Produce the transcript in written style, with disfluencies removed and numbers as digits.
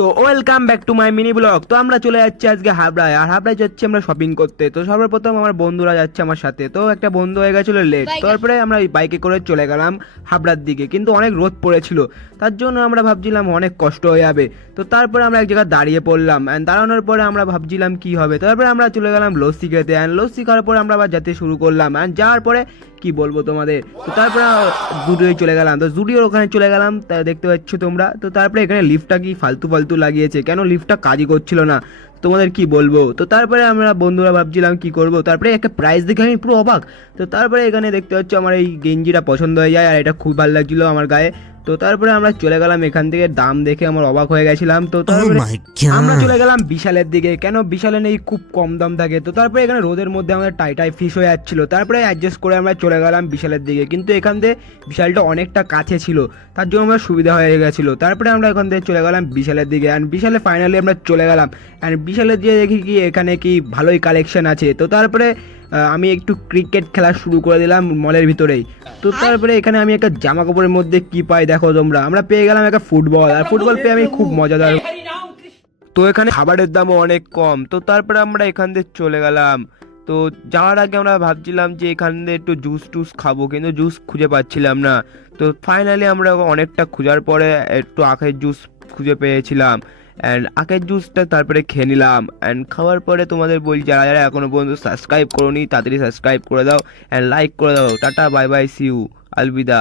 তো welcome back to my mini blog. তো আমরা চলে যাচ্ছি আজকে হাবড়ায়, আর হাবড়ায় যাচ্ছি আমরা শপিং করতে। তো সর্বপ্রথম আমার বন্ধুরা যাচ্ছে আমার সাথে, তো একটা বন্ধু হয়ে গেছিল লেট, তারপরে আমরা ওই বাইকে করে চলে গেলাম হাবড়ার দিকে, কিন্তু অনেক রোদ পড়েছিল, তার জন্য আমরা ভাবছিলাম অনেক কষ্ট হয়ে যাবে। তো তারপরে আমরা এক জায়গায় দাঁড়িয়ে পড়লাম, অ্যান্ড দাঁড়ানোর পরে আমরা ভাবছিলাম কি হবে, তারপরে আমরা চলে গেলাম লস্যি খেতে, অ্যান্ড লস্যি খাওয়ার পরে আমরা আবার যেতে শুরু করলাম, অ্যান্ড যাওয়ার পরে কি বলবো তোমাদের, তো তারপরে জুডিও চলে গেলাম। তো জুডিওর ওখানে চলে গেলাম, তা দেখতে পাচ্ছ তোমরা। তো তারপরে এখানে লিফটটা কি ফালতু ফালতু লাগিয়েছে, কেন লিফটটা কাজই করছিল না, তোমাদের কি বলবো। তো তারপরে আমরা বন্ধুরা ভাবছিলাম কি করব, তারপরে একটা প্রাইস দেখে আমি পুরো অবাক। তো তারপরে এখানে দেখতে পাচ্ছ আমার এই গেঞ্জিটা পছন্দ হয়ে যায়, আর এটা খুব ভালো লাগছিল আমার গায়ে। তো তারপরে আমরা চলে গেলাম এখান থেকে, দাম দেখে আমার অবাক হয়ে গেছিলাম। তো তারপরে আমরা চলে গেলাম বিশালের দিকে, কেন বিশালে নেই খুব কম দাম থাকে। তো তারপরে এখানে রোদের মধ্যে আমাদের টাই ফিস হয়ে যাচ্ছিল, তারপরে অ্যাডজাস্ট করে আমরা চলে গেলাম বিশালের দিকে, কিন্তু এখান থেকে বিশালটা অনেকটা কাছে ছিল, তার জন্য আমার সুবিধা হয়ে গেছিলো। তারপরে আমরা এখান থেকে চলে গেলাম বিশালের দিকে, অ্যান্ড বিশালে ফাইনালি আমরা চলে গেলাম, অ্যান্ড বিশালে গিয়ে দেখি কি এখানে কি ভালোই কালেকশন আছে। তো তারপরে আমি একটু ক্রিকেট খেলা শুরু করে দিলাম মলের ভিতরেই। তো তারপরে এখানে আমি একটা জামা কাপড়ের মধ্যে কি পাই দেখো তোমরা, আমরা পেয়ে গেলাম একটা ফুটবল, আর ফুটবল পেয়ে আমি খুব মজাদার। তো এখানে খাবারের দামও অনেক কম। তো তারপরে আমরা এখান থেকে চলে গেলাম। তো যাওয়ার আগে আমরা ভাবছিলাম যে এখান থেকে একটু জুস টুস খাবো, কিন্তু জুস খুঁজে পাচ্ছিলাম না। তো ফাইনালি আমরা অনেকটা খোঁজার পরে একটু আখের জুস খুঁজে পেয়েছিলাম, অ্যান্ড আখের জুসটা তারপরে খেয়ে নিলাম। অ্যান্ড খাওয়ার পরে তোমাদের বলি, যারা যারা এখনো পর্যন্ত সাবস্ক্রাইব করোনি তাড়াতাড়ি সাবস্ক্রাইব করে দাও, অ্যান্ড লাইক করে দাও। Tata bye bye, see you, Alvida.